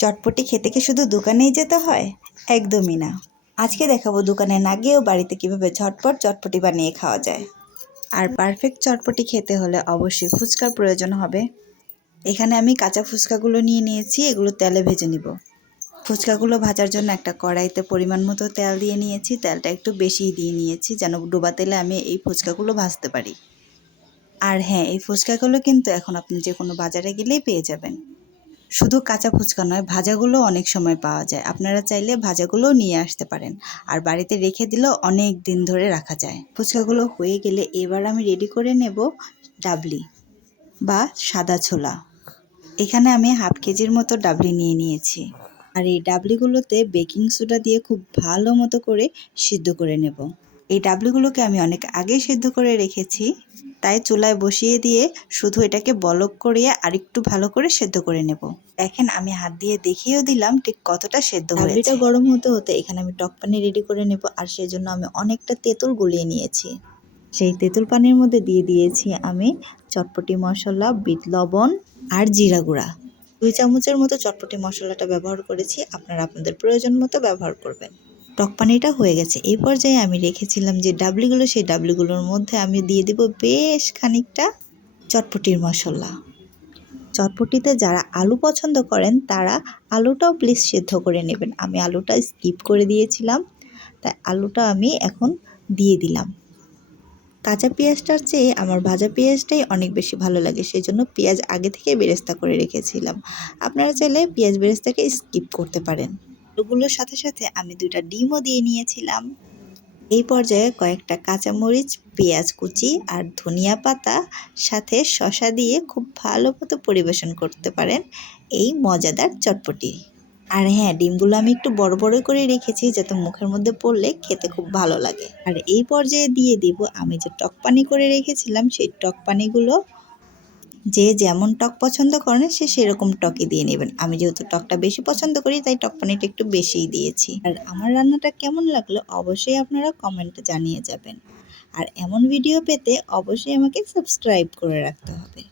চটপটি খেতে কি শুধু দোকানেই যেতে হয়? একদমই না। আজকে দেখাবো দোকানে না গিয়েও বাড়িতে কিভাবে ঝটপট চটপটি বানিয়ে খাওয়া যায়। আর পারফেক্ট চটপটি খেতে হলে অবশ্যই ফুচকার প্রয়োজন হবে। এখানে আমি কাঁচা ফুচকাগুলো নিয়ে নিয়েছি, এগুলো তেলে ভেজে নিব। ফুচকাগুলো ভাজার জন্য একটা কড়াইতে পরিমাণ মতো তেল দিয়ে নিয়েছি। তেলটা একটু বেশিই দিয়ে নিয়েছি যেন ডোবা তেলে আমি এই ফুচকাগুলো ভাজতে পারি। আর হ্যাঁ, এই ফুচকাগুলো কিন্তু এখন আপনি যে কোনো বাজারে গেলেই পেয়ে যাবেন। শুধু কাঁচা ফুচকা নয়, ভাজাগুলো অনেক সময় পাওয়া যায়। আপনারা চাইলে ভাজাগুলোও নিয়ে আসতে পারেন। আর বাড়িতে রেখে দিলেও অনেক দিন ধরে রাখা যায়। ফুচকাগুলো হয়ে গেলে এবার আমি রেডি করে নেব ডাবলি বা সাদা ছোলা। এখানে আমি হাফ কেজির মতো ডাবলি নিয়ে নিয়েছি। আর এই ডাবলিগুলোতে বেকিং সোডা দিয়ে খুব ভালো মতো করে সিদ্ধ করে নেব। এই ডাবলিগুলোকে আমি অনেক আগে সিদ্ধ করে রেখেছি, তাই চুলায় বসিয়ে দিয়ে শুধু এটাকে বলক করিয়ে আরেকটু ভালো করে সেদ্ধ করে নেব। দেখেন আমি হাত দিয়ে দেখিয়েও দিলাম ঠিক কতটা সেদ্ধ হয়েছে। ডাবলিটা গরম হতে হতে এখানে আমি টক পানি রেডি করে নেব। আর সেজন্য আমি অনেকটা তেঁতুল গলিয়ে নিয়েছি। সেই তেঁতুল পানির মধ্যে দিয়ে দিয়েছি আমি চটপটি মশলা, বিট লবণ আর জিরা গুঁড়া। 2 চামচের মতো চটপটি মশলাটা ব্যবহার করেছি, আপনারা আপনাদের প্রয়োজন মতো ব্যবহার করবেন। টক পানিটা হয়ে গেছে। এই পর্যায়ে আমি রেখেছিলাম যে ডাবলিগুলো, সেই ডাবলিগুলোর মধ্যে আমি দিয়ে দিব বেশ খানিকটা চটপটির মশলা। চটপটিতে যারা আলু পছন্দ করেন তারা আলুটাও প্লিজ সিদ্ধ করে নেবেন। আমি আলুটা স্কিপ করে দিয়েছিলাম, তাই আলুটা আমি এখন দিয়ে দিলাম। কাঁচা পেঁয়াজটার চেয়ে আমার ভাজা পেঁয়াজটাই অনেক বেশি ভালো লাগে, সেই জন্য পেঁয়াজ আগে থেকে বেরেস্তা করে রেখেছিলাম। আপনারা চাইলে পেঁয়াজ বেরেস্তাকে স্কিপ করতে পারেন। আলুগুলোর সাথে সাথে আমি 2টা ডিমও দিয়ে নিয়েছিলাম। এই পর্যায়ে কয়েকটা কাঁচামরিচ, পেঁয়াজ কুচি আর ধনিয়া পাতা সাথে শসা দিয়ে খুব ভালো মতো পরিবেশন করতে পারেন এই মজাদার চটপটি। আর হ্যাঁ, ডিমগুলো আমি একটু বড় বড় করে রেখেছি যাতে মুখের মধ্যে পড়লে খেতে খুব ভালো লাগে। আর এই পর্যায়ে দিয়ে দিব আমি যে টক পানি করে রেখেছিলাম, সেই টক পানিগুলো। যে যেমন টক পছন্দ করেন সে সেরকম টকই দিয়ে নেবেন। আমি যেহেতু টকটা বেশি পছন্দ করি তাই টক পানিটা একটু বেশিই দিয়েছি। আর আমার রান্নাটা কেমন লাগলো অবশ্যই আপনারা কমেন্টে জানিয়ে যাবেন। আর এমন ভিডিও পেতে অবশ্যই আমাকে সাবস্ক্রাইব করে রাখতে হবে।